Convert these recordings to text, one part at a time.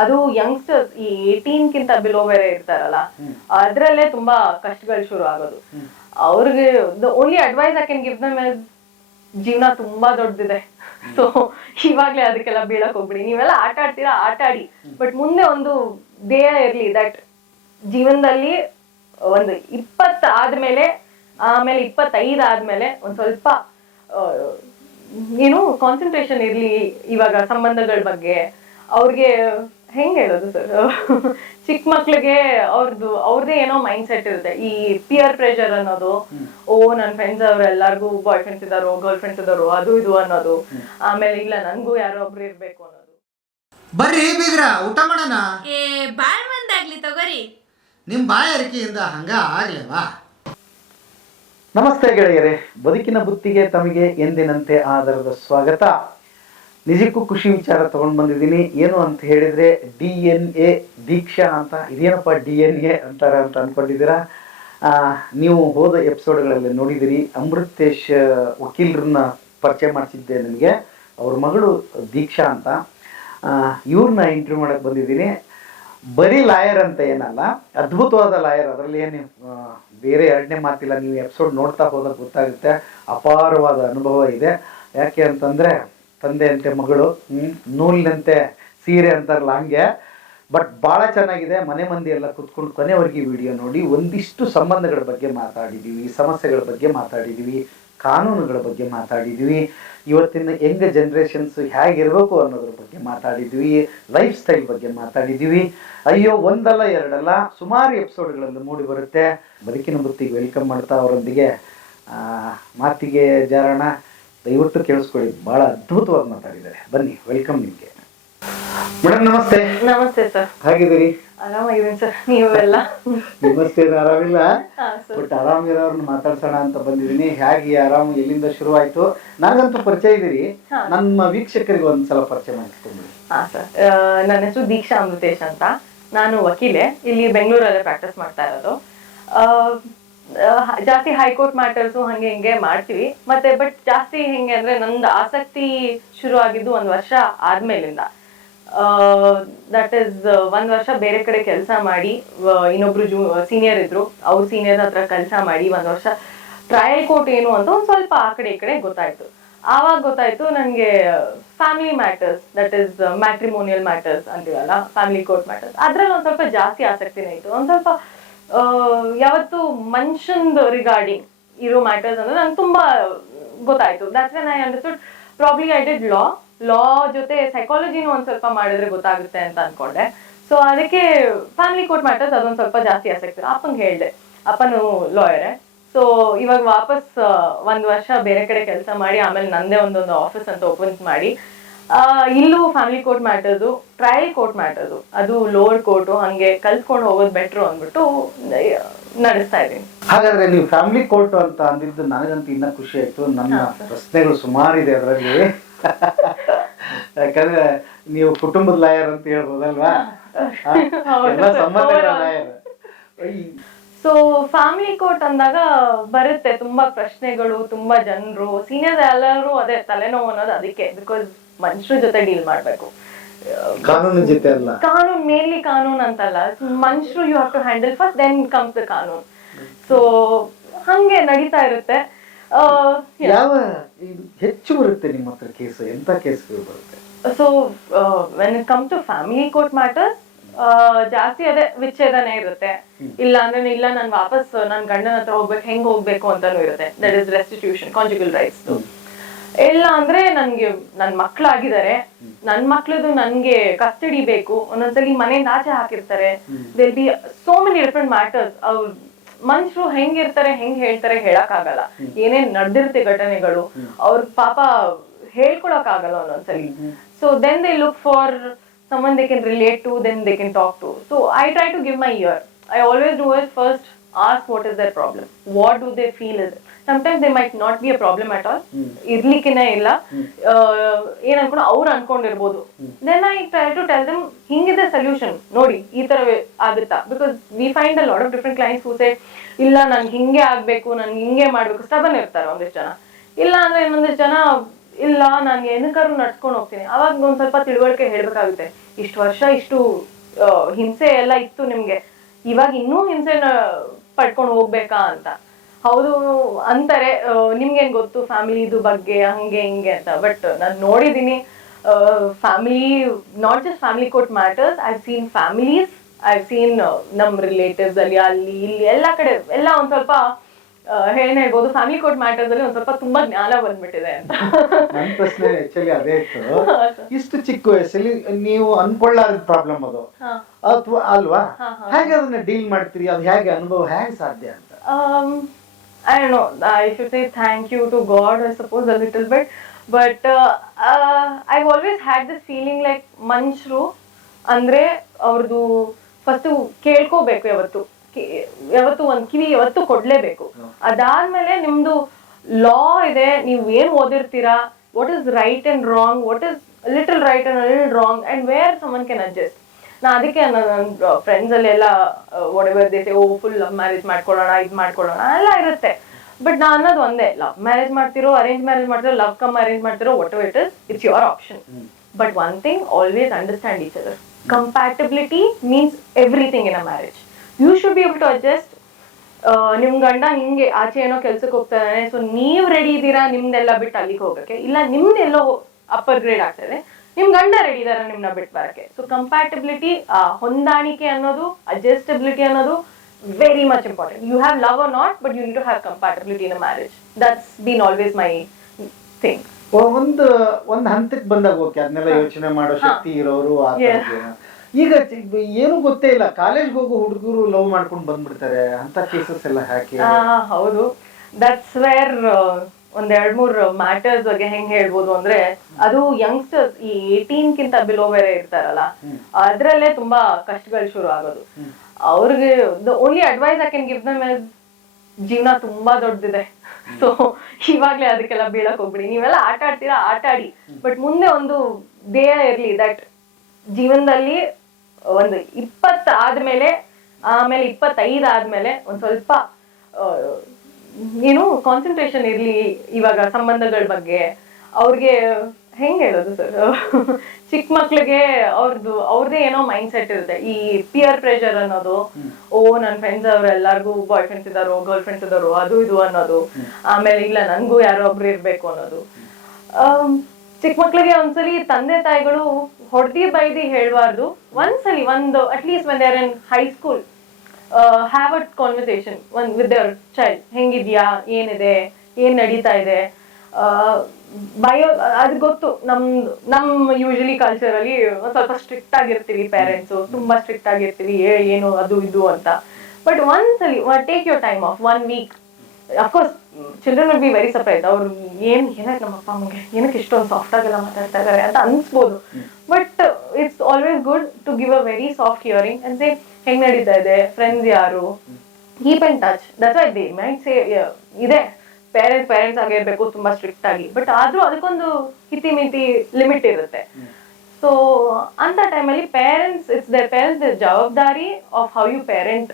ಅದು ಯಂಗ್ಸ್ಟರ್ಸ್ ಈ ಏಟೀನ್ ಕಿಂತ ಬಿಲೋ ಬೇರೆ ಇರ್ತಾರಲ್ಲ ಅದ್ರಲ್ಲೇ ತುಂಬಾ ಕಷ್ಟಗಳು ಶುರು ಆಗೋದು. ಅವ್ರಿಗೆ only advice I can give them ಜೀವನ ತುಂಬಾ ದೊಡ್ಡದಿದೆ. ಸೊ ಇವಾಗ್ಲೇ ಅದಕ್ಕೆಲ್ಲ ಬೀಳಕ್ ಹೋಗ್ಬಿಡಿ. ನೀವೆಲ್ಲ ಆಟ ಆಡ್ತೀರಾ? ಆಟ ಆಡಿ. ಬಟ್ ಮುಂದೆ ಒಂದು ಧ್ಯೇಯ ಇರ್ಲಿ ದಟ್ ಜೀವನದಲ್ಲಿ ಒಂದು ಇಪ್ಪತ್ತು ಆದ್ಮೇಲೆ ಆಮೇಲೆ ಇಪ್ಪತ್ತೈದು ಆದ್ಮೇಲೆ ಒಂದ್ ಸ್ವಲ್ಪ ಏನು ಕಾನ್ಸಂಟ್ರೇಷನ್ ಇರ್ಲಿ ಇವಾಗ ಸಂಬಂಧಗಳ ಬಗ್ಗೆ. ಅವ್ರಿಗೆ ಹೆಂಗ್ ಹೇಳೋದು ಸರ್ ಚಿಕ್ಕ ಮಕ್ಳಿಗೆ ಅವ್ರದ್ದು ಅವ್ರದೇ ಏನೋ ಮೈಂಡ್ ಸೆಟ್ ಇರುತ್ತೆ. ಈ ಪಿಯರ್ ಪ್ರೆಷರ್ ಅನ್ನೋದು ಓ ನನ್ನ ಫ್ರೆಂಡ್ಸ್ ಅವ್ರು ಎಲ್ಲಾರ್ಗೂ ಬಾಯ್ ಫ್ರೆಂಡ್ಸ್ ಇದ್ದಾರೋ ಗರ್ಲ್ ಫ್ರೆಂಡ್ಸ್ ಇದ್ದಾರೋ ಅದು ಇದು ಅನ್ನೋದು. ಆಮೇಲೆ ಇಲ್ಲ ನನ್ಗೂ ಯಾರೋ ಒಬ್ರು ಇರ್ಬೇಕು ಅನ್ನೋದು. ಬರ್ರಿ ಬೀಗ್ರ ಊಟ ಮಾಡೋಣ? ಏ ಬಾಯ್ ಮಂದಾಗ್ಲಿ ತಗೋರಿ. ನಿಮ್ಮ ಬಾಯಾರಿಕೆಯಿಂದ ಹಂಗ ಆಗ್ಲೇವಾ? ನಮಸ್ತೆ ಗೆಳೆಯರೇ. ಬದುಕಿನ ಬುತ್ತಿಗೆ ತಮಗೆ ಎಂದಿನಂತೆ ಆಧಾರದ ಸ್ವಾಗತ. ನಿಜಕ್ಕೂ ಖುಷಿ ವಿಚಾರ ತಗೊಂಡು ಬಂದಿದ್ದೀನಿ. ಏನು ಅಂತ ಹೇಳಿದ್ರೆ ಡಿ ಎನ್ ಎ ದೀಕ್ಷಾ ಅಂತ ಇದೇನಪ್ಪ ಡಿ ಎನ್ ಎ ಅಂತಾರೆ ಅಂತ ಅನ್ಕೊಂಡಿದ್ದೀರಾ? ಆ, ನೀವು ಹೋದ ಎಪಿಸೋಡ್ಗಳಲ್ಲಿ ನೋಡಿದಿರಿ ಅಮೃತೇಶ್ ವಕೀಲರನ್ನ ಪರಿಚಯ ಮಾಡಿಸಿದ್ದೆ ನನಗೆ ಅವ್ರ ಮಗಳು ದೀಕ್ಷಾ ಅಂತ. ಇವ್ರನ್ನ ಇಂಟರ್ವ್ಯೂ ಮಾಡಕ್ಕೆ ಬಂದಿದ್ದೀನಿ. ಬರೀ ಲಾಯರ್ ಅಂತ ಏನಲ್ಲ ಅದ್ಭುತವಾದ ಲಾಯರ್. ಅದರಲ್ಲಿ ಏನು ಬೇರೆ ಎರಡನೇ ಮಾತಿಲ್ಲ ನೀವು ಎಪಿಸೋಡ್ ನೋಡ್ತಾ ಹೋದಾಗ ಗೊತ್ತಾಗುತ್ತೆ. ಅಪಾರವಾದ ಅನುಭವ ಇದೆ. ಯಾಕೆ ಅಂತಂದರೆ ತಂದೆಯಂತೆ ಮಗಳು ನೂಲಿನಂತೆ ಸೀರೆ ಅಂತಾರಲ್ಲ ಹಂಗೆ. ಬಟ್ ಭಾಳ ಚೆನ್ನಾಗಿದೆ, ಮನೆ ಮಂದಿ ಎಲ್ಲ ಕುತ್ಕೊಂಡು ಕೊನೆವರೆಗೆ ವಿಡಿಯೋ ನೋಡಿ. ಒಂದಿಷ್ಟು ಸಂಬಂಧಗಳ ಬಗ್ಗೆ ಮಾತಾಡಿದ್ದೀವಿ ಸಮಸ್ಯೆಗಳ ಬಗ್ಗೆ ಮಾತಾಡಿದ್ದೀವಿ ಕಾನೂನುಗಳ ಬಗ್ಗೆ ಮಾತಾಡಿದ್ದೀವಿ ಇವತ್ತಿನ ಯಂಗ್ ಜನ್ರೇಷನ್ಸ್ ಹೇಗಿರಬೇಕು ಅನ್ನೋದ್ರ ಬಗ್ಗೆ ಮಾತಾಡಿದ್ವಿ ಲೈಫ್ ಸ್ಟೈಲ್ ಬಗ್ಗೆ ಮಾತಾಡಿದ್ದೀವಿ ಅಯ್ಯೋ, ಒಂದಲ್ಲ ಎರಡಲ್ಲ, ಸುಮಾರು ಎಪಿಸೋಡ್ಗಳಲ್ಲಿ ಮೂಡಿ ಬರುತ್ತೆ. ಬದುಕಿನ ವೃತ್ತಿಗೆ ವೆಲ್ಕಮ್ ಮಾಡ್ತಾ ಅವರೊಂದಿಗೆ ಮಾತಿಗೆ ಜಾರಣ. ದಯವಿಟ್ಟು ಕೇಳಿಸ್ಕೊಳ್ಳಿ. ಬಹಳ ಅದ್ಭುತವಾಗಿ ಮಾತಾಡಿದ್ದಾರೆ. ಬನ್ನಿ ವೆಲ್ಕಮ್ ನಿಮಗೆ. ಮೇಡಮ್ ನಮಸ್ತೆ. ನಮಸ್ತೆ ಸರ್. ಹೇಗಿದ್ದೀರಿ? ಆರಾಮಾಗಿದ್ದೀನಿ ಸರ್. ನೀವೆಲ್ಲ? ನಮಸ್ತೆ ಆರಾಮಿಲ್ಲ? ಬಟ್ ಆರಾಮಿರೋರ್ನ ಮಾತಾಡ್ಸೋಣ ಅಂತ ಬಂದಿದ್ದೀನಿ. ಹೇಗೆ ಆರಾಮ್ ಎಲ್ಲಿಂದ ಶುರುವಾಯ್ತು? ನನಗಂತೂ ಪರಿಚಯ ಇದ್ದೀರಿ. ನಮ್ಮ ವೀಕ್ಷಕರಿಗೆ ಒಂದ್ಸಲ ಪರಿಚಯ ಮಾಡಿಸ್ತೀನಿ ಹಾ ಸರ್. ನನ್ನ ಹೆಸರು ದೀಕ್ಷಾ ಅಮೃತೇಶ್ ಅಂತ. ನಾನು ವಕೀಲೆ. ಇಲ್ಲಿ ಬೆಂಗಳೂರಲ್ಲೇ ಪ್ರಾಕ್ಟೀಸ್ ಮಾಡ್ತಾ ಇರೋದು. ಆ, ಆ, ಜಾಸ್ತಿ ಹೈಕೋರ್ಟ್ ಮ್ಯಾಟರ್ಸು ಹಂಗೆ ಹಿಂಗೆ ಮಾಡ್ತೀವಿ. ಮತ್ತೆ ಬಟ್ ಜಾಸ್ತಿ ಹೆಂಗೆ ಅಂದ್ರೆ ನಂದು ಆಸಕ್ತಿ ಶುರು ಆಗಿದ್ದು ಒಂದ್ ವರ್ಷ ಆದ್ಮೇಲಿಂದ. ದಟ್ ಇಸ್ ಒಂದ್ ವರ್ಷ ಬೇರೆ ಕಡೆ ಕೆಲಸ ಮಾಡಿ ಇನ್ನೊಬ್ರು ಜೂ ಸೀನಿಯರ್ ಇದ್ರು. ಅವ್ರ ಸೀನಿಯರ್ ಹತ್ರ ಕೆಲಸ ಮಾಡಿ ಒಂದ್ ವರ್ಷ. ಟ್ರಯಲ್ ಕೋರ್ಟ್ ಏನು ಅಂತ ಒಂದ್ ಸ್ವಲ್ಪ ಆ ಕಡೆ ಈ ಕಡೆ ಗೊತ್ತಾಯ್ತು. ಆವಾಗ ಗೊತ್ತಾಯ್ತು ನನಗೆ family matters that is matrimonial matters ಅಂತೀವಲ್ಲ ಫ್ಯಾಮಿಲಿ ಕೋರ್ಟ್ ಮ್ಯಾಟರ್ಸ್ ಅದ್ರಲ್ಲಿ ಒಂದ್ ಸ್ವಲ್ಪ ಜಾಸ್ತಿ ಆಸಕ್ತಿನೇ ಇತ್ತು. ಒಂದ್ ಸ್ವಲ್ಪ ಯಾವತ್ತು ಮನುಷ್ಯನ್ ರಿಗಾರ್ಡಿಂಗ್ ಇರೋ ಮ್ಯಾಟರ್ಸ್ ಅಂದ್ರೆ ನಂಗೆ ತುಂಬಾ ಗೊತ್ತಾಯ್ತು. That's when I understood probably I did law law ಜೊತೆ ಸೈಕಾಲಜಿನೂ ಒಂದ್ ಸ್ವಲ್ಪ ಮಾಡಿದ್ರೆ ಗೊತ್ತಾಗುತ್ತೆ ಅಂತ ಅನ್ಕೊಂಡೆ. ಸೊ ಅದಕ್ಕೆ ಫ್ಯಾಮಿಲಿ ಕೋರ್ಟ್ ಮ್ಯಾಟರ್ಸ್ ಅದೊಂದು ಸ್ವಲ್ಪ ಜಾಸ್ತಿ ಆಸಕ್ತಿ ಅಪ್ಪಂಗೆ ಹೇಳಿದೆ. ಅಪ್ಪನು ಲಾಯರೇ ಸೊ ಇವಾಗ ವಾಪಸ್ ಒಂದು ವರ್ಷ ಬೇರೆ ಕಡೆ ಕೆಲಸ ಮಾಡಿ, ಆಮೇಲೆ ನಂದೇ ಒಂದೊಂದು ಆಫೀಸ್ ಅಂತ ಓಪನ್ ಮಾಡಿ. ಇಲ್ಲೂ ಫ್ಯಾಮಿಲಿ ಕೋರ್ಟ್ ಮ್ಯಾಟರ್ದು ಟ್ರಯಲ್ ಕೋರ್ಟ್ ಮ್ಯಾಟರ್ದು ಅದು ಲೋವರ್ ಕೋರ್ಟ್ ಹಂಗೆ ಕಲ್ತ್ಕೊಂಡು ಹೋಗೋದು ಬೆಟ್ರು ಅಂದ್ಬಿಟ್ಟು ನಡೆಸ್ತಾ ಇದ್ದೀನಿ. ಹಾಗಾದ್ರೆ ನೀವು ಫ್ಯಾಮಿಲಿ ಕೋರ್ಟ್ ಅಂತ ಅಂದಿದ್ದು ನನಗಂತ ಇನ್ನ ಖುಷಿ ಆಯ್ತು. ನನ್ನ ಪ್ರಶ್ನೆಗಳು ಸುಮಾರಿದೆ ಅದರಲ್ಲಿ. ಯಾಕಂದ್ರೆ ನೀವು ಕುಟುಂಬದ ಲಾಯರ್ ಅಂತ ಹೇಳ್ಬೋದಲ್ವಾ? ಸೊ ಫ್ಯಾಮಿಲಿ ಕೋರ್ಟ್ ಅಂದಾಗ ಬರುತ್ತೆ. ತುಂಬಾ ಪ್ರಶ್ನೆಗಳು ತುಂಬಾ ಜನರು ಸೀನಿಯರ್ ಎಲ್ಲರೂ ಅದೇ ತಲೆನೋವು ಅನ್ನೋದು ಅದಕ್ಕೆ. ಬಿಕಾಸ್ ಮನುಷ್ಯರ ಜೊತೆ ಡೀಲ್ ಮಾಡ್ಬೇಕು. ಕಾನೂನು ಜೊತೆ ಅಲ್ಲ. ಕಾನೂನ್ ಮೇನ್ಲಿ ಕಾನೂನು ಅಂತಲ್ಲ. ಮನುಷ್ಯರು you have to handle first then comes the ಕಾನೂನ್. ಸೊ ಹಂಗೆ ನಡೀತಾ ಇರುತ್ತೆ. ಯಾವ ಹೆಚ್ಚು ಬರುತ್ತೆ ನಿಮ್ಮ ಹತ್ರ ಕೇಸ್ ಎಂತ ಕೇಸ್ಗಳು ಬರುತ್ತೆ? So when it come to family court matter ಜಾಸ್ತಿ ಅದೇ ವಿಚ್ಛೇದನೆ ಇರುತ್ತೆ. ಇಲ್ಲ ಅಂದ್ರೆ ಇಲ್ಲ ನಾನು ವಾಪಸ್ ನನ್ನ ಗಂಡನ ಹತ್ರ ಹೋಗ್ಬೇಕು ಹೆಂಗ್ ಹೋಗ್ಬೇಕು ಅಂತಾನು ಇರುತ್ತೆ. That is restitution conjugal rights ಇಲ್ಲ ಅಂದ್ರೆ ನನ್ಗೆ ನನ್ ಮಕ್ಳಾಗಿದ್ದಾರೆ. ನನ್ ಮಕ್ಳದು ನನ್ಗೆ ಕಸ್ಟಡಿ ಬೇಕು. ಒಂದೊಂದ್ಸಲಿ ಮನೆ ಆಚೆ ಹಾಕಿರ್ತಾರೆ. There be so many different matters ಅವ್ರ ಮನುಷ್ಯರು ಹೆಂಗಿರ್ತಾರೆ ಹೆಂಗ್ ಹೇಳ್ತಾರೆ ಹೇಳಕ್ ಆಗಲ್ಲ ಏನೇನ್ ನಡೆದಿರುತ್ತೆ ಘಟನೆಗಳು ಅವ್ರ ಪಾಪ ಹೇಳ್ಕೊಳಕ್ ಆಗಲ್ಲ ಒಂದೊಂದ್ಸಲಿ so then they look for someone they can relate to, then they can talk to. So I try to give my ear. I always do is first ask what is their problem. What do they feel is it? Sometimes they might not be a problem at all ಇರ್ಲಿಕ್ಕೆ ಇಲ್ಲ. ಏನ್ ಅನ್ಕೊಂಡು ಅವ್ರು ಅನ್ಕೊಂಡಿರ್ಬೋದು. Then I try to tell them ಹಿಂಗಿದೆ solution ನೋಡಿ ಈ ತರ ಆಗುತ್ತಾ? Because we find a lot of different clients ಹೂಸೆ ಇಲ್ಲ ನನ್ಗೆ ಹಿಂಗೆ ಆಗ್ಬೇಕು ನನ್ಗೆ ಹಿಂಗೆ ಮಾಡ್ಬೇಕು. ಸ್ಟಬನ್ ಇರ್ತಾರೆ ಒಂದಿಷ್ಟು ಜನ. ಇಲ್ಲ ಅಂದ್ರೆ ಇನ್ನೊಂದಿಷ್ಟು ಜನ ಇಲ್ಲ ನಾನು ಏನಕ್ಕಾರು ನಡ್ಸ್ಕೊಂಡು ಹೋಗ್ತೀನಿ. ಅವಾಗ ಒಂದ್ ಸ್ವಲ್ಪ ತಿಳುವಳಿಕೆ ಹೇಳ್ಬೇಕಾಗುತ್ತೆ. ಇಷ್ಟು ವರ್ಷ ಇಷ್ಟು ಹಿಂಸೆ ಎಲ್ಲ ಇತ್ತು ನಿಮ್ಗೆ. ಇವಾಗ ಇನ್ನೂ ಹಿಂಸೆನ ಪಡ್ಕೊಂಡು ಹೋಗ್ಬೇಕಾ ಅಂತ. ಹೌದು ಅಂತಾರೆ ನಿಮ್ಗೇನ್ ಗೊತ್ತು ಫ್ಯಾಮಿಲಿದು ಬಗ್ಗೆ ಹಂಗೆ ಹಿಂಗೆ ಅಂತ. ಬಟ್ ನಾನು ನೋಡಿದೀನಿ family not just family court matters I seen families I seen ನಮ್ ರಿಲೇಟಿವ್ಸ್ ಅಲ್ಲಿ ಅಲ್ಲಿ ಇಲ್ಲಿ ಎಲ್ಲ ಕಡೆ ಎಲ್ಲ ಒಂದ್ ಸ್ವಲ್ಪ ಏನ್ ಹೇಳ್ಬೋದು. ಫ್ಯಾಮಿಲಿ ಕೋರ್ಟ್ ಮ್ಯಾಟರ್ಸ್ ಅಲ್ಲಿ ಒಂದ್ ಸ್ವಲ್ಪ ತುಂಬಾ ಜ್ಞಾನ ಬಂದ್ಬಿಟ್ಟಿದೆ ಅಂತ. ನನ್ನ ಪ್ರಶ್ನೆ ಆಕ್ಚುಲಿ ಅದೇ ಇತ್ತು. ಇಷ್ಟು ಚಿಕ್ಕ ವಯಸ್ಸಲ್ಲಿ ನೀವು ಅನ್ಕೊಳ್ಳಾರದ ಪ್ರಾಬ್ಲಮ್ ಅದು. ಅಥವಾ ಅಲ್ವಾ. ಹೇಗೆ ಅದನ್ನ ಡೀಲ್ ಮಾಡ್ತೀರಿ? ಅದು ಹೇಗೆ ಅನುಭವ ಹೇಗೆ ಸಾಧ್ಯ ಅಂತ? I don't know. I should say thank you to God, I suppose, a little bit. But uh, uh, I've always had this feeling like ಮನುಷ್ಯರು ಅಂದ್ರೆ ಅವ್ರದ್ದು ಫಸ್ಟ್ ಕೇಳ್ಕೋಬೇಕು ಯಾವತ್ತು ಯಾವತ್ತು ಒಂದ್ ಕಿವಿ ಯಾವತ್ತು ಕೊಡ್ಲೇಬೇಕು ಅದಾದ್ಮೇಲೆ ನಿಮ್ದು ಲಾ ಇದೆ ನೀವು ಏನ್ ಓದಿರ್ತೀರಾ what is right and wrong what is little right and little wrong and where someone can adjust ನಾ ಅದಕ್ಕೆ ನನ್ನ ಫ್ರೆಂಡ್ಸ್ ಅಲ್ಲಿ ಎಲ್ಲ ಒಡವೆ ದೇಶ ಓ ಫುಲ್ ಲವ್ ಮ್ಯಾರೇಜ್ ಮಾಡ್ಕೊಳ್ಳೋಣ ಇದು ಮಾಡ್ಕೊಳ್ಳೋಣ ಎಲ್ಲ ಇರುತ್ತೆ. ಬಟ್ ನಾ ಅನ್ನೋದು ಒಂದೇ ಲವ್ ಮ್ಯಾರೇಜ್ ಮಾಡ್ತಿರೋ ಅರೇಂಜ್ ಮ್ಯಾರೇಜ್ ಮಾಡ್ತಿರೋ ಲವ್ ಕಮ್ ಅರೇಂಜ್ ಮಾಡ್ತಿರೋ what it is it's your option but one thing always understand each other compatibility means everything in a marriage you should be able to adjust ನಿಮ್ ಗಂಡ ಹಿಂಗೆ ಆಚೆ ಏನೋ ಕೆಲ್ಸಕ್ಕೆ ಹೋಗ್ತಾನೆ ಸೊ ನೀವ್ ರೆಡಿ ಇದ್ದೀರಾ ನಿಮ್ದೆಲ್ಲ ಬಿಟ್ಟು ಅಲ್ಲಿಗೆ ಹೋಗಕ್ಕೆ ಇಲ್ಲ ನಿಮ್ದೆಲ್ಲೋ ಅಪ್ಪರ್ ಗ್ರೇಡ್ ಆಗ್ತದೆ ನಿಮ್ ಗಂಡ ರೆಡಿ ಇದಾರೆ ನಿಮ್ನ ಬಿಟ್ ಬರಕ್ಕೆ ಸೊ ಕಂಪ್ಯಾಟಬಿಲಿಟಿ ಹೊಂದಾಣಿಕೆ ಅನ್ನೋದು ಅಡ್ಜಸ್ಟಬಿಲಿಟಿ ಅನ್ನೋದು very much important you have love or not but you need to have compatibility in marriage that's been always my thing ಒಂದು ಒಂದು ಹಂತಕ್ಕೆ ಬಂದಾಗ ಓಕೆ ಅದನ್ನೆಲ್ಲ ಯೋಚನೆ ಮಾಡೋ ಶಕ್ತಿ ಇರೋರು ಈಗ ಏನು ಗೊತ್ತೇ ಇಲ್ಲ ಕಾಲೇಜ್ ಹೋಗೋ ಹುಡುಗರು ಲವ್ ಮಾಡ್ಕೊಂಡು ಬಂದ್ಬಿಡ್ತಾರೆ ಅಂತ ಕೇಸಸ್ ಎಲ್ಲ ಹಾಕಿ. ಹೌದು. ದಟ್ಸ್ ವೇರ್ ಒಂದ್ ಎರಡ್ ಮೂರ್ ಮ್ಯಾಟರ್ಸ್ ಬಗ್ಗೆ ಹೆಂಗ್ ಹೇಳ್ಬೋದು ಅಂದ್ರೆ ಅದು ಯಂಗ್ಸ್ಟರ್ಸ್ ಈ ಏಟೀನ್ ಕಿಂತ ಬಿಲೋ ಬೇರೆ ಇರ್ತಾರಲ್ಲ ಅದ್ರಲ್ಲೇ ತುಂಬಾ ಕಷ್ಟಗಳು ಶುರು ಆಗೋದು. ಅವ್ರಿಗೆ the only advice I can give them ಜೀವನ ತುಂಬಾ ದೊಡ್ಡದಿದೆ. ಸೊ ಇವಾಗ್ಲೇ ಅದಕ್ಕೆಲ್ಲ ಬೀಳಕ್ ಹೋಗ್ಬಿಡಿ. ನೀವೆಲ್ಲ ಆಟ ಆಡ್ತೀರಾ ಆಟ ಆಡಿ. ಬಟ್ ಮುಂದೆ ಒಂದು ಧ್ಯೇಯ ಇರ್ಲಿ ದಟ್ ಜೀವನದಲ್ಲಿ ಒಂದು ಇಪ್ಪತ್ತು ಆದ್ಮೇಲೆ ಆಮೇಲೆ ಇಪ್ಪತ್ತೈದು ಆದ್ಮೇಲೆ ಒಂದ್ ಸ್ವಲ್ಪ ಏನು ಕಾನ್ಸಂಟ್ರೇಷನ್ ಇರ್ಲಿ ಇವಾಗ ಸಂಬಂಧಗಳ ಬಗ್ಗೆ. ಅವ್ರಿಗೆ ಹೆಂಗ್ ಹೇಳೋದು ಸರ್ ಚಿಕ್ಕ ಮಕ್ಳಿಗೆ ಅವ್ರದ್ದು ಅವ್ರದೇ ಏನೋ ಮೈಂಡ್ ಸೆಟ್ ಇರುತ್ತೆ. ಈ ಪಿಯರ್ ಪ್ರೆಷರ್ ಅನ್ನೋದು, ಓ ನನ್ನ ಫ್ರೆಂಡ್ಸ್ ಅವ್ರು ಎಲ್ಲಾರ್ಗೂ ಬಾಯ್ ಫ್ರೆಂಡ್ಸ್ ಇದಾರೋ ಗರ್ಲ್ ಫ್ರೆಂಡ್ಸ್ ಇದಾರೋ ಅದು ಇದು ಅನ್ನೋದು. ಆಮೇಲೆ ಇಲ್ಲ, ನನ್ಗೂ ಯಾರೋ ಒಬ್ರು ಇರ್ಬೇಕು ಅನ್ನೋದು. ಚಿಕ್ಕ ಮಕ್ಳಿಗೆ ಒಂದ್ಸಲಿ ತಂದೆ ತಾಯಿಗಳು ಹೊಡ್ದಿ ಬೈದಿ ಹೇಳ್ಬಾರ್ದು. ಒಂದ್ಸಲಿ, ಒಂದು at least when they're in high school have a conversation one with their child ಹೆಂಗಿದ್ಯಾ? ಏನಿದೆ? ಏನ್ ನಡೀತಾ ಇದೆ? ಬಯೋ ಅದು ಗೊತ್ತು. ನಮ್ ನಮ್ ಯೂಶಲಿ ಕಲ್ಚರ್ ಅಲ್ಲಿ ಸ್ವಲ್ಪ ಸ್ಟ್ರಿಕ್ಟ್ ಆಗಿರ್ತೀವಿ ಪೇರೆಂಟ್ಸ್ ತುಂಬಾ ಸ್ಟ್ರಿಕ್ಟ್ ಆಗಿರ್ತೀವಿ. ಏನು, ಅದು, ಇದು ಅಂತ. ಬಟ್ ಒಂದ್ಸಲಿ take your time off one week of course children will be very surprise ಅವ್ರು ಏನ್ ಏನಾಯ್ತು ನಮ್ಮ ಅಪ್ಪ ಅಮ್ಮಗೆ ಏನಕ್ಕೆ ಇಷ್ಟೊಂದು ಸಾಫ್ಟ್ ಆಗೆಲ್ಲ ಮಾತಾಡ್ತಾ ಇದಾರೆ ಅಂತ ಅನ್ಸ್ಬೋದು. But it's always good to give a very soft hearing and say ಹೆಂಗ್ ನಡೀತಾ ಇದೆ? ಫ್ರೆಂಡ್ಸ್ ಯಾರು? Keep and touch that's I they mind say ಇದೆ. ಪೇರೆಂಟ್ಸ್ ಪೇರೆಂಟ್ಸ್ ಆಗಿರ್ಬೇಕು ತುಂಬಾ ಸ್ಟ್ರಿಕ್ಟ್ ಆಗಿ. ಬಟ್ ಆದ್ರೂ ಅದಕ್ಕೊಂದು ಹಿತಿ ಮಿತಿ ಲಿಮಿಟ್ ಇರುತ್ತೆ. ಸೊ ಅಂತ ಟೈಮಲ್ಲಿ ಪೇರೆಂಟ್ಸ್ ಇಟ್ಸ್ ದೇರ್ ಪೇರೆಂಟ್ಸ್ ಜವಾಬ್ದಾರಿ of how you parent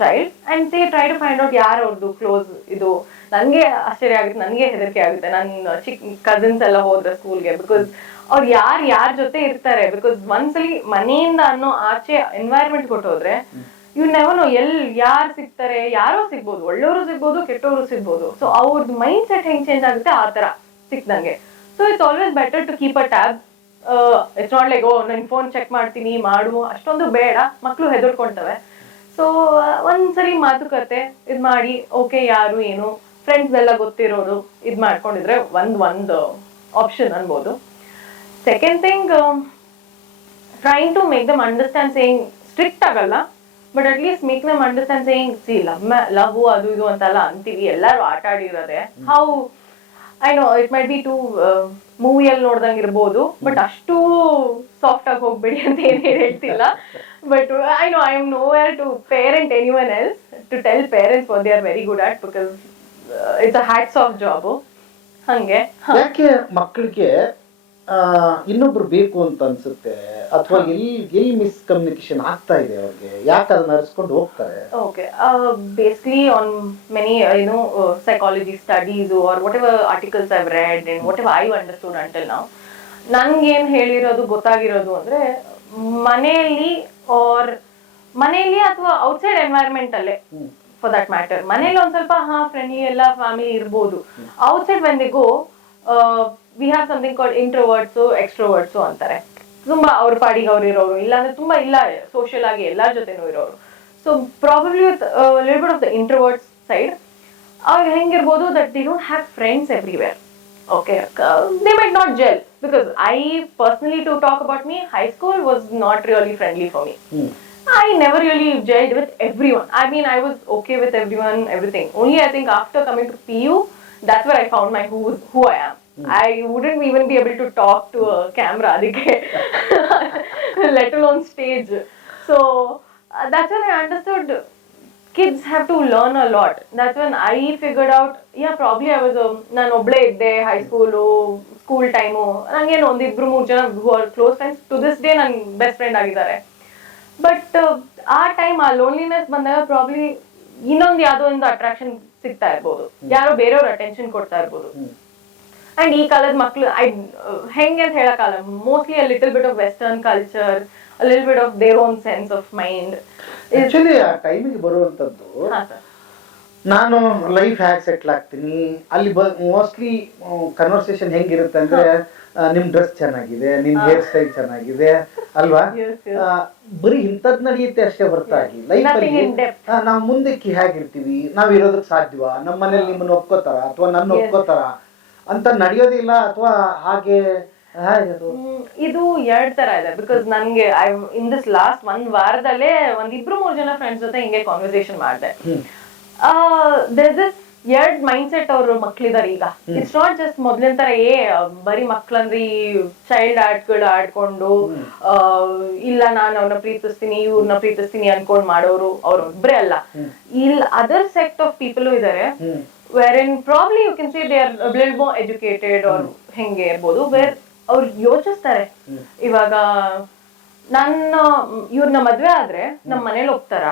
child and they try to find out ಯಾರು ಅವ್ರದ್ದು ಕ್ಲೋಸ್ ಇದು. ನನಗೆ ಆಶ್ಚರ್ಯ ಆಗುತ್ತೆ, ನನಗೆ ಹೆದರಿಕೆ ಆಗುತ್ತೆ. ನನ್ನ ಚಿಕ್ಕ ಕಸಿನ್ಸ್ ಎಲ್ಲ ಹೋದ್ರೆ ಸ್ಕೂಲ್ಗೆ ಬಿಕಾಸ್ ಅವ್ರು ಯಾರು, ಯಾರ ಜೊತೆ ಇರ್ತಾರೆ? ಬಿಕಾಸ್ ಒಂದ್ಸಲಿ ಮನೆಯಿಂದ ಅನ್ನೋ ಆಚೆ ಎನ್ವೈರ್ಮೆಂಟ್ ಕೊಟ್ಟೋದ್ರೆ ಇವ್ ನೆವನು ಎಲ್, ಯಾರು ಸಿಗ್ತಾರೆ, ಯಾರೋ ಸಿಗ್ಬೋದು. ಒಳ್ಳೆಯವರು ಸಿಗ್ಬೋದು ಕೆಟ್ಟವರು ಸಿಗ್ಬೋದು. ಸೊ ಅವ್ರದ್ದು ಮೈಂಡ್ ಸೆಟ್ ಹೆಂಗ್ ಚೇಂಜ್ ಆಗುತ್ತೆ ಆ ತರ ಸಿಕ್ದಂಗೆ so it's always better to keep a tab it's not like oh, ನನ್ ಫೋನ್ ಚೆಕ್ ಮಾಡ್ತೀನಿ, ಮಾಡು. ಅಷ್ಟೊಂದು ಬೇಡ. ಮಕ್ಕಳು ಹೆದರ್ಕೊಂತವೆ. ಸೊ ಒಂದ್ಸರಿ ಮಾತುಕತೆ ಇದ್ ಮಾಡಿ ಓಕೆ ಯಾರು ಏನು ಫ್ರೆಂಡ್ಸ್ ಎಲ್ಲ ಗೊತ್ತಿರೋರು ಇದ್ ಮಾಡ್ಕೊಂಡಿದ್ರೆ ಒಂದ್ ಒಂದು ಆಪ್ಷನ್ ಅನ್ಬೋದು. Second thing trying to make them understand saying strict ಆಗಲ್ಲ but at least make them understand saying see love love ಅದು ಇದು ಅಂತೆಲ್ಲ ಅಂತೀವಿ. ಎಲ್ಲರೂ ಆಟ ಆಡಿರೋದೆ how I know it might be to ಮೂವಿಯಲ್ಲಿ ನೋಡ್ದಂಗೆ ಇರ್ಬೋದು ಬಟ್ ಅಷ್ಟು ಸಾಫ್ಟ್ ಆಗಿ ಹೋಗ್ಬೇಡಿ ಅಂತ ಏನೇನು ಹೇಳ್ತಿಲ್ಲ. But I know I am no where to parent anyone else to tell parents they are very good at because it's a hats off job ಹಂಗೆ. ಯಾಕೆ ಮಕ್ಕಳಿಗೆ ಇನ್ನೊಬ್ರು ಬೇಕು ಅಂತ ಅನ್ಸುತ್ತೆ. ಅಥವಾ ಎಲ್ಲಿ ಎಲ್ಲಿ ಮಿಸ್ಕಮ್ಯುನಿಕೇಶನ್ ಆಗ್ತಾ ಇದೆ ಅವ್ರಿಗೆ? ಯಾಕೆ ಅದನ್ನ ಅರಿಸ್ಕೊಂಡು ಹೋಗ್ತಾರೆ? ಓಕೆ. ಬೇಸಿಕಲಿ ಆನ್ ಮೆನಿ ಏನು psychology you know what psychology articles articles I've read and whatever I understood until now, ನನ್ಗೇನ್ ಹೇಳಿರೋದು ಗೊತ್ತಾಗಿರೋದು ಅಂದ್ರೆ ಮನೆಯಲ್ಲಿ ಆರ್ ಮನೆಯಲ್ಲಿ ಅಥವಾ ಔಟ್ಸೈಡ್ ಎನ್ವೈರನ್ಮೆಂಟ್ ಅಲ್ಲೇ ಫಾರ್ ದಟ್ ಮ್ಯಾಟರ್ ಮನೇಲಿ ಒಂದ್ ಸ್ವಲ್ಪ ಹಾ ಫ್ರೆಂಡ್ಲಿ ಎಲ್ಲ ಫ್ಯಾಮಿಲಿ ಇರ್ಬೋದು. Outside when the go we have something called introverts extroverts ಅಂತಾರೆ. ತುಂಬಾ ಅವ್ರ ಪಾಡಿಗೆ ಅವ್ರು ಇರೋರು ಇಲ್ಲಾಂದ್ರೆ ತುಂಬಾ ಇಲ್ಲ ಸೋಷಿಯಲ್ ಆಗಿ ಎಲ್ಲಾರ ಜೊತೆನೂ ಇರೋರು. So probably with little of the introverts side ಅವ್ರು ಹೆಂಗಿರ್ಬೋದು that the don't have friends everywhere okay they might not gel because I personally to talk about me high school was not really friendly for me I never really gelled with everyone I mean I was okay with everyone everything only I think after coming to P U I found I found my who who I wouldn't even be able to talk to a camera, adike, let alone stage. So uh, that's when I understood kids have to learn a lot. That's when I figured out, yeah, probably I was a ನಾನು ಒಬ್ಳೇ ಇದ್ದೆ high school school time ನಂಗೇನು ಒಂದಿಬ್ರು ಮೂರು ಜನ close friends to this day ನನ್ನ best friend ಆಗಿದ್ದಾರೆ but ಆ ಟೈಮ್ ಆ ಲೋನ್ಲಿನೆಸ್ ಬಂದಾಗ ಪ್ರಾಬ್ಲಿ ಇನ್ನೊಂದು ಯಾವ್ದೋ ಒಂದು ಅಟ್ರಾಕ್ಷನ್ ಸಿಗ್ತಾ ಇರ್ಬೋದು ಯಾರೋ ಬೇರೆಯವ್ರ ಅಟೆನ್ಷನ್ ಕೊಡ್ತಾ ಇರ್ಬೋದು ಅಂಡ್ ಈ ಕಾಲದ ಮಕ್ಳು ಐ ಹೆಂಗೆ ಅಂತ ಹೇಳಕ್ಕಾಗಲ್ಲ. Mostly a little bit of western culture little bit of their own sense of mind actually ಆ ಟೈಮಿಗೆ ಬರುವಂತದ್ದು ನಾನು ಲೈಫ್ ಹ್ಯಾಕ್ ಸೆಟ್ಲ್ ಆಗ್ತೀನಿ. ಅಲ್ಲಿ ಬ ಮೋಸ್ಟ್ಲಿ ಕನ್ವರ್ಸೇಷನ್ ಹೆಂಗಿರುತ್ತೆ ಅಂದ್ರೆ ನಿಮ್ ಡ್ರೆಸ್ ಚೆನ್ನಾಗಿದೆ ನಿಮ್ ಹೇರ್ ಸ್ಟೈಲ್ ಚೆನ್ನಾಗಿದೆ ಅಲ್ವಾ? ಬರೀ ಇಂಥದ್ ನಡೆಯುತ್ತೆ ಅಷ್ಟೇ ಹೊರತಾಗಿ ಲೈಫ್ ಅಲ್ಲಿ ನಾವು ಮುಂದಕ್ಕೆ ಹೇಗಿರ್ತೀವಿ ನಾವ್ ಇರೋದಕ್ಕೆ ಸಾಧ್ಯವಾ? ನಮ್ಮ ಮನೇಲಿ ನಿಮ್ಮನ್ನ ಒಪ್ಕೋತಾರ? ಅಥವಾ ನನ್ನ. ಒಪ್ಕೋತಾರ? ಅಂತ ನಡೆಯೋದಿಲ್ಲ ಅಥವಾ ಹಾಗೆ ಇದು? ಎರಡ್ ತರ ಇದೆ. ಬಿಕಾಸ್ ನನ್ಗೆ ಐ ಇನ್ ದಿಸ್ ಲಾಸ್ಟ್ ಒಂದ್ ವಾರದಲ್ಲೇ ಒಂದ್ ಇಬ್ರು ಮೂರ್ ಜನ ಫ್ರೆಂಡ್ಸ್ ಜೊತೆ ಹಿಂಗೆ ಕಾನ್ವರ್ಸೇಷನ್ ಮಾಡಿದೆ. ದೇರ್ ದಿಸ್ ಎರಡ್ ಮೈಂಡ್ ಸೆಟ್ ಅವ್ರ ಮಕ್ಳಿದಾರೆ ಈಗ. ಇಟ್ಸ್ ನಾಟ್ ಜಸ್ಟ್ ಮೊದ್ಲಿನ ತರ ಏ ಬರೀ ಮಕ್ಳಂದ್ರೆ ಈ ಚೈಲ್ಡ್ ಆರ್ಟ್ಗಳು ಆಡ್ಕೊಂಡು ಇಲ್ಲ ನಾನು ಅವ್ರನ್ನ ಪ್ರೀತಿಸ್ತೀನಿ ಇವ್ರನ್ನ ಪ್ರೀತಿಸ್ತೀನಿ ಅನ್ಕೊಂಡ್ ಮಾಡೋರು ಅವ್ರು ಒಬ್ರೆ ಅಲ್ಲ. ಇಲ್ಲಿ ಅದರ್ ಸೆಟ್ ಆಫ್ ಪೀಪಲ್ ಇದಾರೆ. Where in probably you can see they are more more educated are ಹೆಂಗೆ ಇರ್ಬೋದು ವೇರ್ ಅವ್ರು ಯೋಚಿಸ್ತಾರೆ. ಇವಾಗ ನನ್ನ ಇವ್ರನ್ನ ಮದ್ವೆ ಆದ್ರೆ ನಮ್ ಮನೇಲಿ ಹೋಗ್ತಾರ?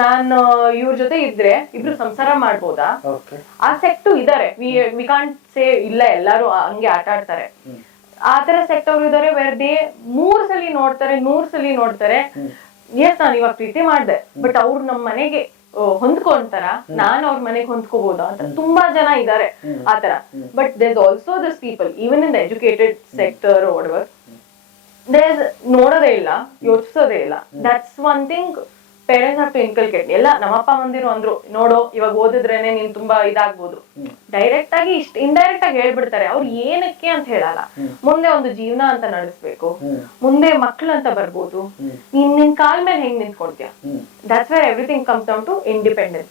ನಾನ್ ಇವ್ರ ಜೊತೆ ಇದ್ರೆ ಇಬ್ರು ಸಂಸಾರ ಮಾಡ್ಬೋದಾ? ಆ ಸೆಕ್ಟು ಇದಾರೆ. ವಿ ಕಾಂಟ್ ಸೇ ಇಲ್ಲ ಎಲ್ಲಾರು ಹಂಗೆ ಆಟ ಆಡ್ತಾರೆ. ಆ ತರ ಸೆಕ್ಟ್ ಅವ್ರು ಇದಾರೆ ವೇರ್ ದೇ ಮೂರ್ ಸಲಿ ನೋಡ್ತಾರೆ ನೂರ್ ಸಲಿ ನೋಡ್ತಾರೆ. ಎಸ್ ನಾನು ಇವಾಗ ಪ್ರೀತಿ ಮಾಡ್ದೆ ಬಟ್ ಅವ್ರು ನಮ್ ಮನೆಗೆ ಹೊಂದ್ಕೊಂತಾರ? ನಾನ್ ಅವ್ರ ಮನೆಗೆ ಹೊಂದ್ಕೋಬಹುದಾ ಅಂತ. ತುಂಬಾ ಜನ ಇದಾರೆ ಆತರ but there also this people even in the educated sector there ನೋಡೋದೇ ಇಲ್ಲ ಯೋಚಿಸೋದೇ ಇಲ್ಲ. That's one thing parents are to inculcate ಎಲ್ಲ ನಮ್ಮಪ್ಪ ಮಂದಿರು ಅಂದ್ರು ನೋಡು ಇವಾಗ ಓದಿದ್ರೇನೆ ನೀನ್ ತುಂಬಾ ಇದಾಗ್ಬೋದು. ಡೈರೆಕ್ಟ್ ಆಗಿ ಇಷ್ಟ ಇಂಡೈರೆಕ್ಟ್ ಆಗಿ ಹೇಳ್ಬಿಡ್ತಾರೆ. ಅವ್ರು ಏನಕ್ಕೆ ಅಂತ ಹೇಳಲ್ಲ. ಮುಂದೆ ಒಂದು ಜೀವನ ಅಂತ ನಡೆಸ್ಬೇಕು. ಮುಂದೆ ಮಕ್ಳು ಅಂತ ಬರ್ಬೋದು. ನೀನ್ ನಿನ್ ಕಾಲ್ ಮೇಲೆ ಹೆಂಗ್ ನಿಂತ್ಕೊಳ್ತೀಯ that's where everything comes down to independence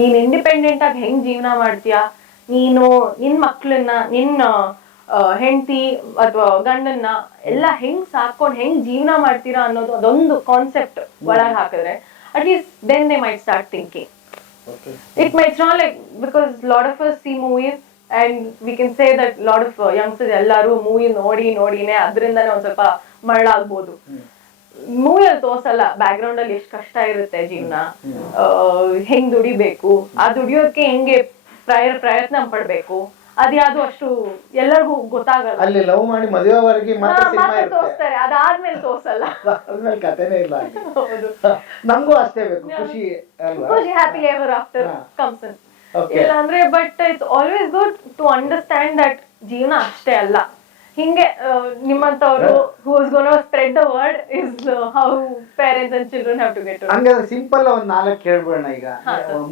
ನೀನ್ ಇಂಡಿಪೆಂಡೆಂಟ್ ಆಗಿ ಹೆಂಗ್ ಜೀವನ ಮಾಡ್ತೀಯ? ನೀನು ನಿನ್ ಮಕ್ಳನ್ನ ನಿನ್ನ ಹೆಂಡತಿ ಅಥವಾ ಗಂಡನ್ನ ಎಲ್ಲ ಹೆಂಗ್ ಸಾಕೊಂಡ್ ಹೆಂಗ್ ಜೀವನ ಮಾಡ್ತೀರಾ ಅನ್ನೋದು ಅದೊಂದು ಕಾನ್ಸೆಪ್ಟ್ ಒಳಗೆ ಹಾಕಿದ್ರೆ at least then they may start thinking it may not like because lot of see movies and we and we that of uh, youngsters ಎಲ್ಲರೂ ಮೂವಿ ನೋಡಿ ನೋಡಿನೇ ಅದರಿಂದನೇ ಒಂದ್ ಸ್ವಲ್ಪ ಮರಳಾಗ್ಬೋದು ಮೂವಿ ಅಲ್ಲಿ ತೋರ್ಸಲ್ಲ ಬ್ಯಾಕ್ ಗ್ರೌಂಡ್ ಅಲ್ಲಿ ಎಷ್ಟು ಕಷ್ಟ ಇರುತ್ತೆ ಜೀವನ. ಹೆಂಗ್ ದುಡಿಬೇಕು ಆ ದುಡಿಯೋಕೆ ಹೆಂಗೆ ಪ್ರಯ ಪ್ರಯತ್ನ ಪಡ್ಬೇಕು. ಅದ್ಯಾವುದು ಅಷ್ಟು ಎಲ್ಲರಿಗೂ ಗೊತ್ತಾಗಲ್ಲ. ಅಲ್ಲಿ ಲವ್ ಮಾಡಿ ಮದುವೆವರೆಗೆ ಹಾ, ಮಾತ್ರ ಸಿನಿಮಾ ಇರುತ್ತೆ. ತೋರಿಸ್ತಾರೆ. ಅದಾದ್ಮೇಲೆ ತೋರ್ಸಲ್ಲ. ಅದ್ಮೇಲೆ ಕಥೆನೇ ಇಲ್ಲ ಅಲ್ಲಿ. ಹೌದು. ನಮಗೂ ಅಷ್ಟೇ ಬೇಕು ಖುಷಿ ಅಲ್ವಾ? ಖುಷಿ ಹ್ಯಾಪಿ ಎವರ್ ಆಫ್ಟರ್ ಹಾ. Comes okay. ಇಲ್ಲ ಅಂದ್ರೆ but it's always good to understand that ಜೀವನ ಅಷ್ಟೇ ಅಲ್ಲ. ಹಿಂಗೆ ನಿಮ್ಮಂತವರು who's gonna spread the word is how parents and children have to get ಹಂಗಾದ್ರೆ ಸಿಂಪಲ್ ಒಂದ್ ನಾಲ್ಕು ಕೇಳ್ಬೋಣ ಈಗ.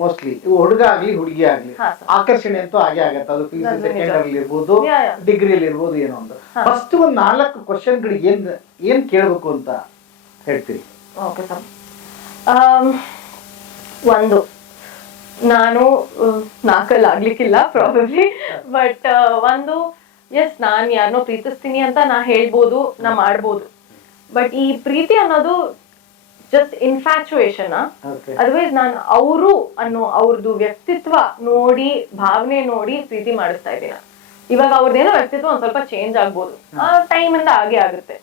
ಮೋಸ್ಟ್ಲಿ ಹುಡುಗ ಆಗ್ಲಿ ಹುಡುಗಿ ಆಗ್ಲಿ. ಆಕರ್ಷಣೆ ಅಂತೂ ಆಗೇ ಆಗತ್ತೆ. ಅದು ಪಿ ಯು. ಸೆಕೆಂಡ್ ಅಲ್ಲಿ ಇರ್ಬೋದು. ಡಿಗ್ರಿಯಲ್ಲಿ ಇರ್ಬೋದು ಏನೋ ಒಂದು. ಫಸ್ಟ್ ಒಂದ್ ನಾಲ್ಕು ಕ್ವಶನ್ಗಳಿಗೆ ಏನ್ ಏನ್ ಕೇಳ್ಬೇಕು ಅಂತ ಹೇಳ್ತೀರಿ? ಓಕೆ ಸರ್ ಒಂದು. ನಾನು ನಾಲ್ಕಲ್ಲಿ ಆಗ್ಲಿಕ್ಕಿಲ್ಲ ಪ್ರಾಬಬ್ಲಿ ಬಟ್ ಒಂದು ಎಸ್ ನಾನ್ ಯಾರನ್ನೋ ಪ್ರೀತಿಸ್ತೀನಿ ಅಂತ ನಾ ಹೇಳ್ಬೋದು ನಾ ಮಾಡ್ಬೋದು. ಬಟ್ ಈ ಪ್ರೀತಿ ಅನ್ನೋದು ಜಸ್ಟ್ ಇನ್ಫ್ಯಾಚುಯೇಷನ್ ಅದರ್ವೈಸ್ ನಾನು ಅವರು ಅನ್ನೋ ಅವ್ರದ್ದು ವ್ಯಕ್ತಿತ್ವ ನೋಡಿ ಭಾವನೆ ನೋಡಿ ಪ್ರೀತಿ ಮಾಡಿಸ್ತಾ ಇದ್ದೀನಿ. ಇವಾಗ ಅವ್ರದ್ದೇನೋ ವ್ಯಕ್ತಿತ್ವ ಒಂದ್ ಸ್ವಲ್ಪ ಚೇಂಜ್ ಆಗ್ಬೋದು. ಆ ಟೈಮ್ ಇಂದ ಹಾಗೆ ಆಗುತ್ತೆ.